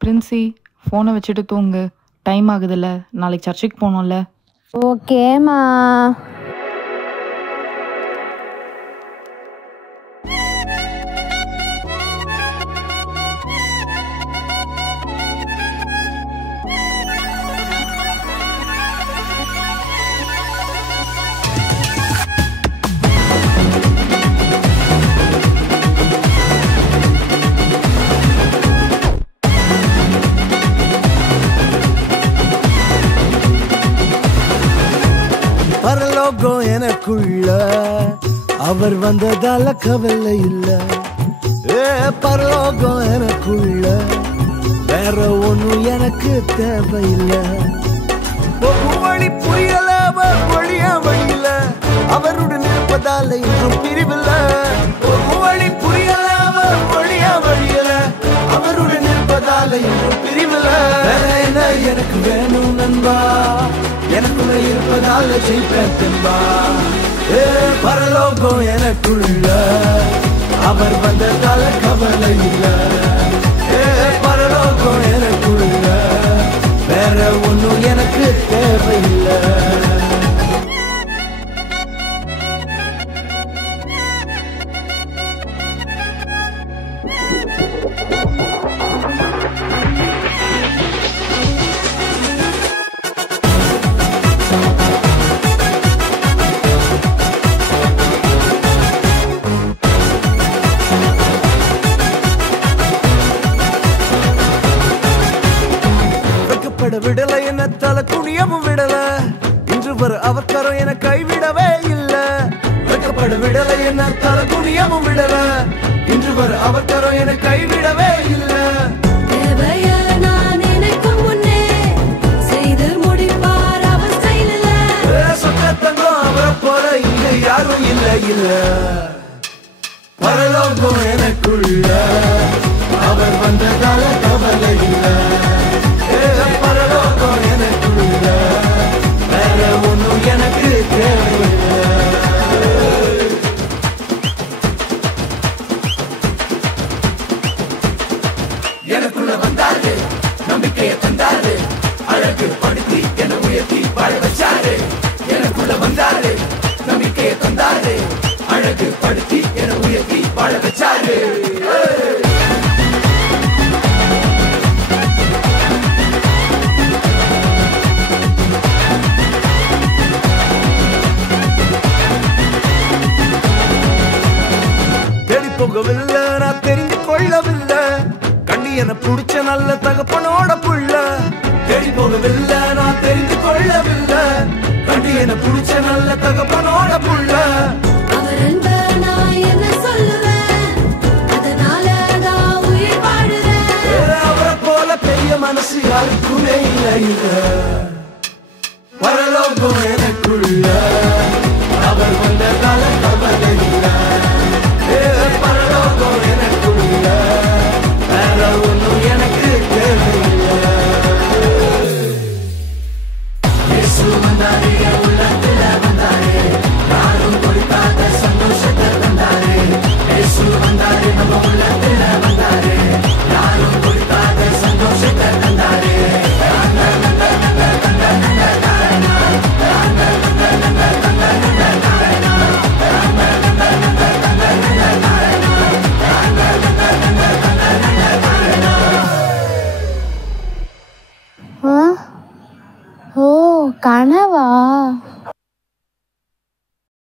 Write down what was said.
பிரின்சி, ஃபோனை வச்சுட்டு தூங்கு. டைம் ஆகுதுல்ல, நாளைக்கு சர்ச்சுக்கு போகணும்ல. ஓகேம்மா. பரலோகம் எனக்குள்ள அவர் வந்ததால கவலை இல்ல. பரலோகம் எனக்குள்ள வேற ஒண்ணும் எனக்கு தேவையில்லை. வழி புரியல, அவர் வழியா வழியில அவருடன் இருப்பதால இன்றும் பிரிவில்ல. வழி புரியல, அவர் வழியா வழியில அவருடன் இருப்பதால இன்றும் பிரிவில்ல. வேற என்ன எனக்கு வேணும் நண்பா, எனக்குள்ள இருப்பதால ஜெயிப்பேன் தெம்பா. பரலோகம் எனக்குள்ள அவர் வந்ததால கவலை இல்ல. பரலோகம் எனக்குள்ள வேற ஒண்ணும் எனக்கு தேவையில்லை. விடல என்ன தலை குனியவும் விடல, இன்று வர அவர் கரம் என கைவிடவே இல்ல. வெட்கப்பட விடல என்ன தலை குனியவும் விடல, இன்று வர அவர் கரம் என கைவிடவே இல்ல. சொத்தங்கம் அவரை போல இங்க யாரும் இல்ல இல்ல. பரலோகம் எனக்குள்ள அவர் வந்ததால கவலை இல்ல. பரலோகம் எனக்குள்ள வேற ஒண்ணும் எனக்கு தேவையில்லை. எனக்குள்ள வந்தாரு, நம்பிக்கையை தந்தாரு, அழகு படுத்தி என உயர்த்தி வாழ வச்சாரு. எனக்குள்ள வந்தாரு, நம்பிக்கையை தந்தாரு, அழகு படுத்தி என உயர்த்தி வாழ வச்சாரு. போகவில்லை, நான் தெரிந்து கொள்ளவில்லை, கண்டி என புடிச்ச நல்ல தகப்பனோட புள்ள. தேடி போகவில்லை, நான் தெரிந்து கொள்ளவில்லை, கண்டி என புடிச்ச நல்ல தகப்பனோட புள்ள. அவரை போல பெரிய மனசு யாருக்குமே இல்லை. பரலோகம் எனக்குள்ள அவர் வந்ததால கவலை இல்லை. பரலோகம் எனக்குள்ள வேற ஒண்ணும் எனக்கு தேவையில்லை. இயேசு வந்தாரே, உள்ளத்துல வந்தாரே, யாரும் கொடுக்காத சந்தோஷத்தை தந்தாரே. இயேசு வந்தாரே, நம்ம உள்ளத்துல வந்தாரே, யாரும் கொடுக்காத சந்தோஷத்தை தந்தாரே. கனவா?